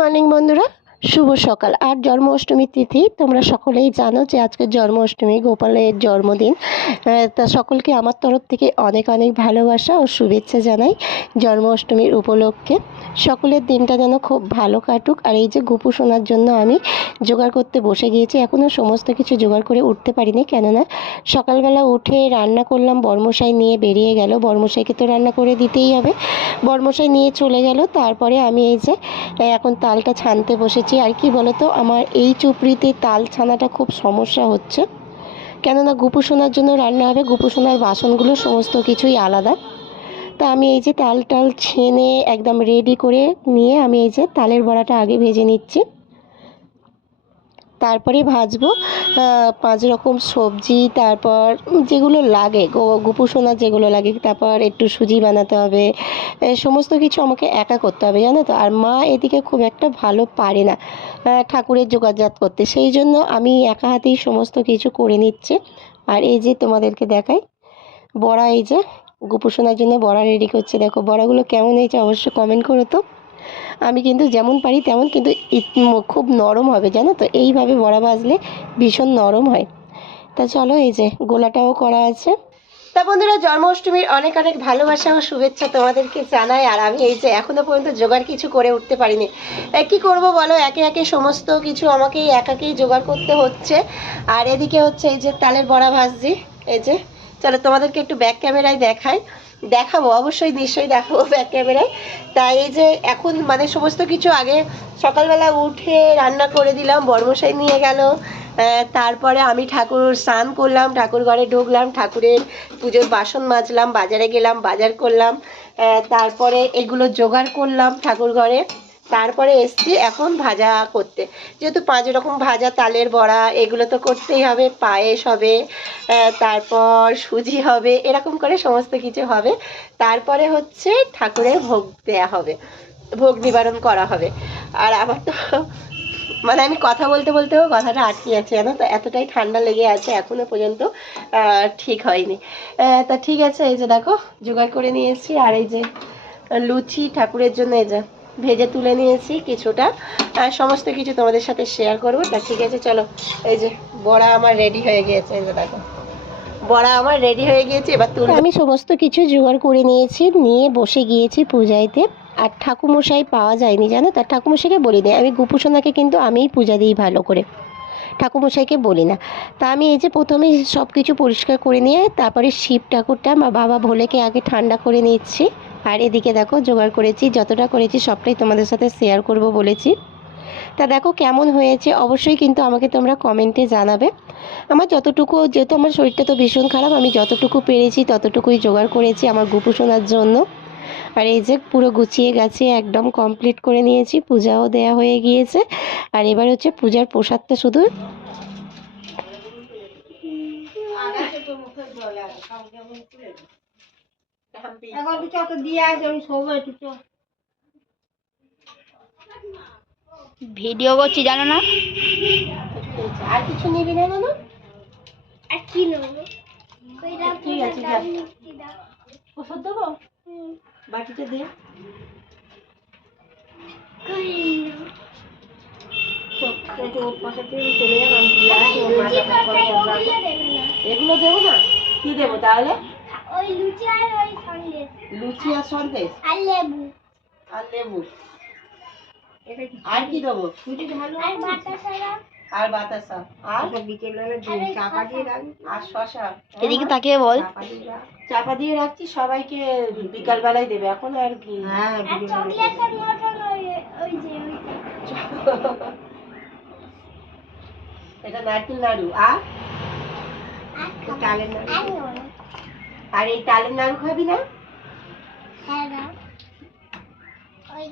Morning বন্ধুরা। শুভ সকাল। আর জন্মাষ্টমীর তিথি তোমরা সকলেই জানো যে আজকে জন্মাষ্টমী, গোপালের জন্মদিন। তা সকলকে আমার তরফ থেকে অনেক অনেক ভালোবাসা ও শুভেচ্ছা জানাই জন্মাষ্টমীর উপলক্ষে। সকলের দিনটা যেন খুব ভালো কাটুক। আর এই যে গুপু শোনার জন্য আমি জোগাড় করতে বসে গিয়েছি এখনও সমস্ত কিছু জোগাড় করে উঠতে পারিনি, কেননা সকালবেলা উঠে রান্না করলাম, বর্মশাই নিয়ে বেরিয়ে গেল। বর্মশাইকে তো রান্না করে দিতেই হবে। বর্মশাই নিয়ে চলে গেল। তারপরে আমি এই যে, এখন তালটা ছানতে বসেছি। আর কি বলতো, আমার এই চুপড়িতে তাল ছানাটা খুব সমস্যা হচ্ছে। কেননা গুপু সোনার জন্য রান্না হবে গুপু সোনার বাসনগুলো সমস্ত কিছুই আলাদা। তা আমি এই যে তাল টাল ছেনে একদম রেডি করে নিয়ে আমি এই যে তালের বড়াটা আগে ভেজে নিচ্ছি। তারপরে ভাজবো পাঁচ রকম সবজি, তারপর যেগুলো লাগে গুপু সোনার যেগুলো লাগে, তারপর একটু সুজি বানাতে হবে সমস্ত কিছু আমাকে একা করতে হবে, জানো তো? আর মা এদিকে খুব একটা ভালো পারে না ঠাকুরের যোগাযোগ করতে, সেই জন্য আমি একা হাতেই সমস্ত কিছু করে নিচ্ছে। আর এই যে তোমাদেরকে দেখাই, বড়া এই যে গুপুসোনার জন্য বড়া রেডি করছে, দেখো বড়াগুলো কেমন হয়েছে অবশ্যই কমেন্ট করো তো। আমি কিন্তু যেমন পারি তেমন কিন্তু খুব নরম হবে, জানো তো? এইভাবে বড়া ভাজলে ভীষণ নরম হয়। তা চলো এই যে গোলাটাও করা আছে। তা বন্ধুরা, জন্মাষ্টমীর অনেক অনেক ভালোবাসা ও শুভেচ্ছা তোমাদেরকে জানাই, আর আমি এই যে এখনও পর্যন্ত জোগাড় কিছু করে উঠতে পারিনি। কি করব বলো? একে একে সমস্ত কিছু আমাকেই একাকেই জোগাড় করতে হচ্ছে। আর এদিকে হচ্ছে এই যে তালের বড়া ভাজছি। এই যে, চলো তোমাদেরকে একটু ব্যাক ক্যামেরায় দেখাই। দেখাবো, অবশ্যই নিশ্চয়ই দেখাবো ব্যাক ক্যামেরায় তাই এই যে এখন মানে সমস্ত কিছু আগে সকালবেলা উঠে রান্না করে দিলাম, বর্মশাই নিয়ে গেল। তারপরে আমি ঠাকুর স্নান করলাম, ঠাকুর ঘরে ঢুকলাম, ঠাকুরের পুজোর বাসন মাজলাম, বাজারে গেলাম, বাজার করলাম। তারপরে এগুলো জোগাড় করলাম ঠাকুর ঘরে। তারপরে এসছি এখন ভাজা করতে। যেহেতু পাঁচ রকম ভাজা, তালের বড়া, এগুলো তো করতেই হবে, পায়েস হবে তারপর সুজি হবে, এরকম করে সমস্ত কিছু হবে। তারপরে হচ্ছে ঠাকুরের ভোগ দেয়া হবে, ভোগ নিবারণ করা হবে। আর আমার তো মানে আমি কথা বলতে বলতেও কথাটা আটকে আছে জানো তো? এতটাই ঠান্ডা লেগে আছে, এখনও পর্যন্ত ঠিক হয়নি। তা ঠিক আছে, এই যে দেখো, জোগাড় করে নিয়েছি আর এই যে লুচি ঠাকুরের জন্য, এই যে ভেজে তুলে নিয়েছি কিছুটা। আর সমস্ত কিছু তোমাদের সাথে শেয়ার করব। তা ঠিক আছে, চলো। এই যে, বড়া আমার রেডি হয়ে গিয়েছে, এই যে দেখো। বড়া আমার রেডি হয়ে গিয়েছে, এবার তুলে আমি সমস্ত কিছু জোগাড় করে নিয়েছি, নিয়ে বসে গিয়েছি পূজাইতে। আর ঠাকুমশাই পাওয়া যায়নি, জানো? তার ঠাকুমশাইকে বলি দেয় আমি গুপুসোনাকে কিন্তু আমিই পূজা দিই ভালো করে। ঠাকুমশাইকে বলি না। তা আমি এই যে প্রথমে সব কিছু পরিষ্কার করে নিয়ে, তারপরে শিব ঠাকুরটা আমার বাবা ভোলেকে আগে ঠান্ডা করে নিচ্ছি। আর এদিকে দেখো, জোগাড় করেছি, যতটা করেছি সবটাই তোমাদের সাথে শেয়ার করব বলেছি। তা দেখো কেমন হয়েছে, অবশ্যই কিন্তু আমাকে তোমরা কমেন্টে জানাবে। আমার যতটুকু, যেহেতু আমার শরীরটা তো ভীষণ খারাপ, আমি যতটুকু পেরেছি ততটুকুই জোগাড় করেছি আমার গুপু শোনার জন্য। আর এই যে পুরো গুছিয়ে গেছে একদম কমপ্লিট করে নিয়েছি, পূজাও দেয়া হয়ে গিয়েছে। আর এবার হচ্ছে পূজার প্রসাদটা শুধু এখন তো চকে দিয়ে আসে আমি শোবো একটু তো ভিডিও করছি জানো না? আর কিছু নিবি না না আর কি নেব? ঠিক আছে ওষুধ দেবো? দে। এগুলো দেবো না? কি দেবো তাহলে? ওই লুচি আর ওই সন্দেশ। লুচি আর সন্দেশ? আর লেবু। আর লেবু? আর কি দেবো? আর বাতাসা আর বাতাসা। আর? বিকেলবেলা চাপা দিয়ে রাখবি আর শশা। এদিকে তাকিয়ে বল। চাপা দিয়ে রাখছি সবাইকে বিকাল বেলায় দেবে। এখন আর কি? হ্যাঁ এটা নারকেল নাড়ু। আর? তালের নাড়ু আর এই তালের নাড়ু খাবি না? হ্যাঁ ওই